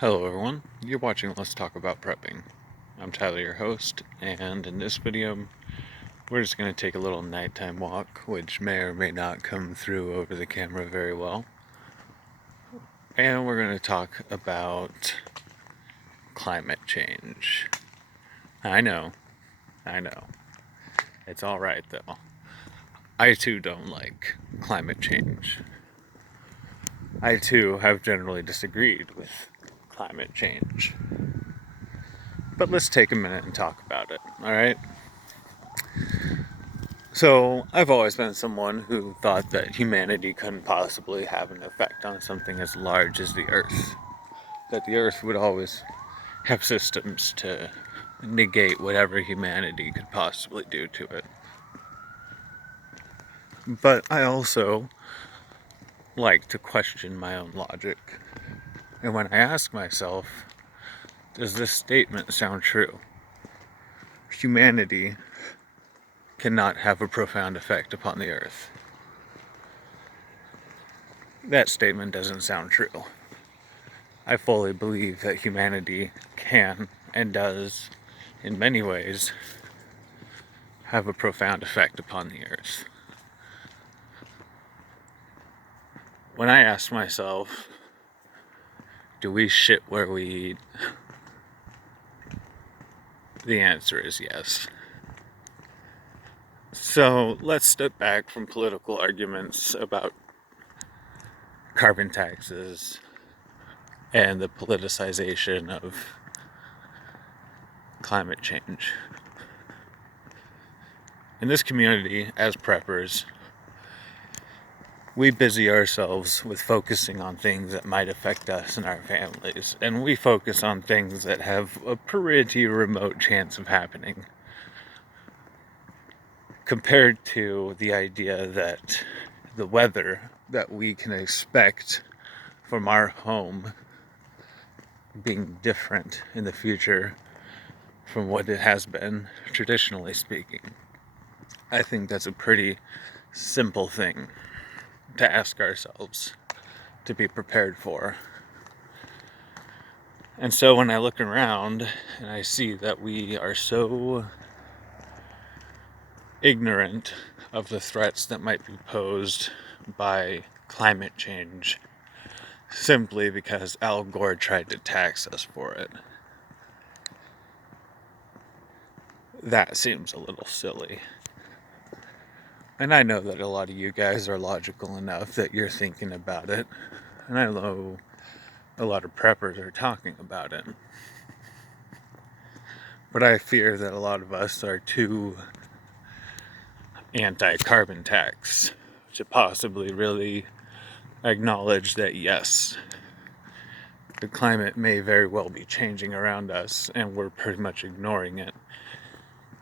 Hello everyone, you're watching Let's Talk About Prepping. I'm Tyler, your host, and in this video, we're just going to take a little nighttime walk, which may or may not come through over the camera very well. And we're going to talk about climate change. I know. It's alright though. I too don't like climate change. I too have generally disagreed with climate change. But let's take a minute and talk about it, alright? So, I've always been someone who thought that humanity couldn't possibly have an effect on something as large as the Earth. That the Earth would always have systems to negate whatever humanity could possibly do to it. But I also like to question my own logic. And when I ask myself, does this statement sound true? Humanity cannot have a profound effect upon the Earth. That statement doesn't sound true. I fully believe that humanity can and does, in many ways, have a profound effect upon the Earth. When I ask myself, do we shit where we eat? The answer is yes. So let's step back from political arguments about carbon taxes and the politicization of climate change. In this community, as preppers, we busy ourselves with focusing on things that might affect us and our families, and we focus on things that have a pretty remote chance of happening, compared to the idea that the weather that we can expect from our home being different in the future from what it has been, traditionally speaking. I think that's a pretty simple thing to ask ourselves to be prepared for. And so when I look around and I see that we are so ignorant of the threats that might be posed by climate change simply because Al Gore tried to tax us for it, that seems a little silly. And I know that a lot of you guys are logical enough that you're thinking about it, and I know a lot of preppers are talking about it. But I fear that a lot of us are too anti-carbon tax to possibly really acknowledge that yes, the climate may very well be changing around us and we're pretty much ignoring it,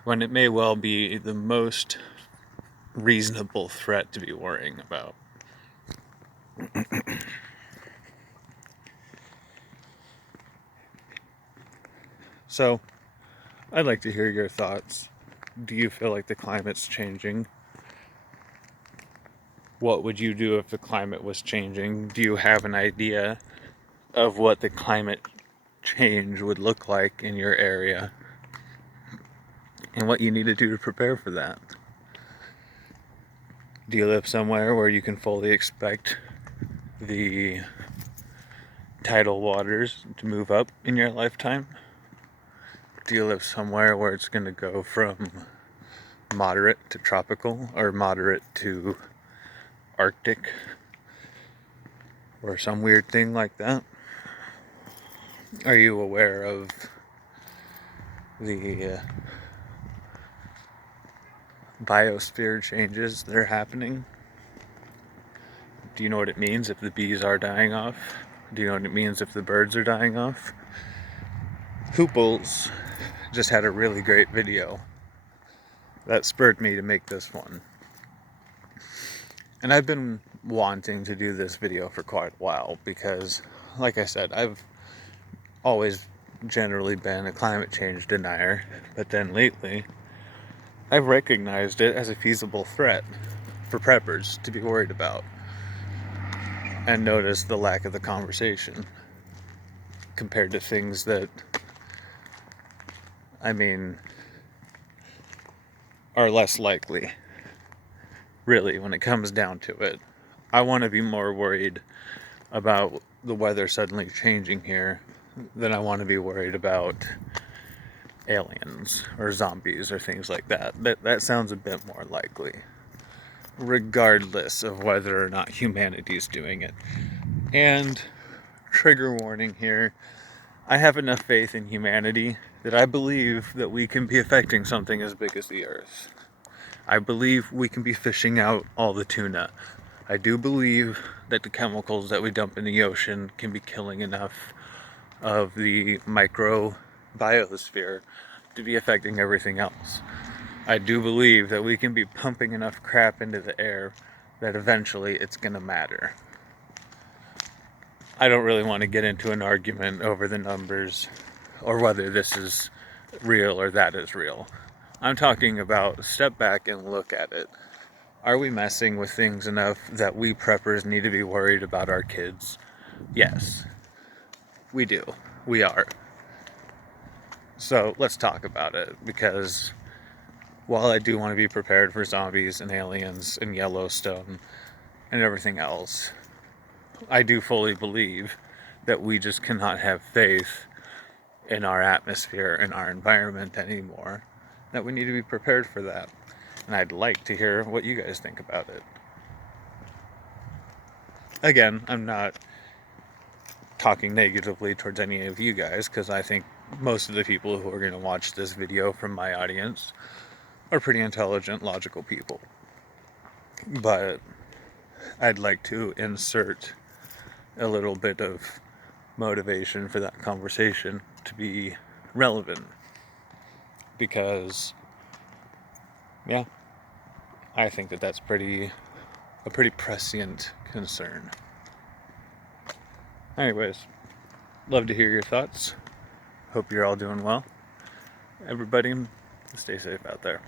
when it may well be the most reasonable threat to be worrying about. So, I'd like to hear your thoughts. Do you feel like the climate's changing? What would you do if the climate was changing? Do you have an idea of what the climate change would look like in your area and what you need to do to prepare for that? Do you live somewhere where you can fully expect the tidal waters to move up in your lifetime? Do you live somewhere where it's going to go from moderate to tropical or moderate to Arctic or some weird thing like that? Are you aware of the biosphere changes that are happening? Do you know what it means if the bees are dying off? Do you know what it means if the birds are dying off? Hooples just had a really great video that spurred me to make this one. And I've been wanting to do this video for quite a while because, like I said, I've always generally been a climate change denier, but then lately I've recognized it as a feasible threat for preppers to be worried about and noticed the lack of the conversation. compared to things that, I mean, are less likely, really, when it comes down to it. I want to be more worried about the weather suddenly changing here than I want to be worried about aliens or zombies or things like that. That sounds a bit more likely, regardless of whether or not humanity is doing it. And trigger warning here, I have enough faith in humanity that I believe that we can be affecting something as big as the Earth. I believe we can be fishing out all the tuna. I do believe that the chemicals that we dump in the ocean can be killing enough of the microbiosphere to be affecting everything else. I do believe that we can be pumping enough crap into the air that eventually it's going to matter. I don't really want to get into an argument over the numbers or whether this is real or that is real. I'm talking about step back and look at it. Are we messing with things enough that we preppers need to be worried about our kids? Yes, we do. We are. So let's talk about it, because while I do want to be prepared for zombies and aliens and Yellowstone and everything else, I do fully believe that we just cannot have faith in our atmosphere and our environment anymore, that we need to be prepared for that. And I'd like to hear what you guys think about it. Again, I'm not talking negatively towards any of you guys, because I think most of the people who are going to watch this video from my audience are pretty intelligent, logical people. But I'd like to insert a little bit of motivation for that conversation to be relevant, because yeah, I think that that's a pretty prescient concern. Anyways, love to hear your thoughts. Hope you're all doing well. Everybody, stay safe out there.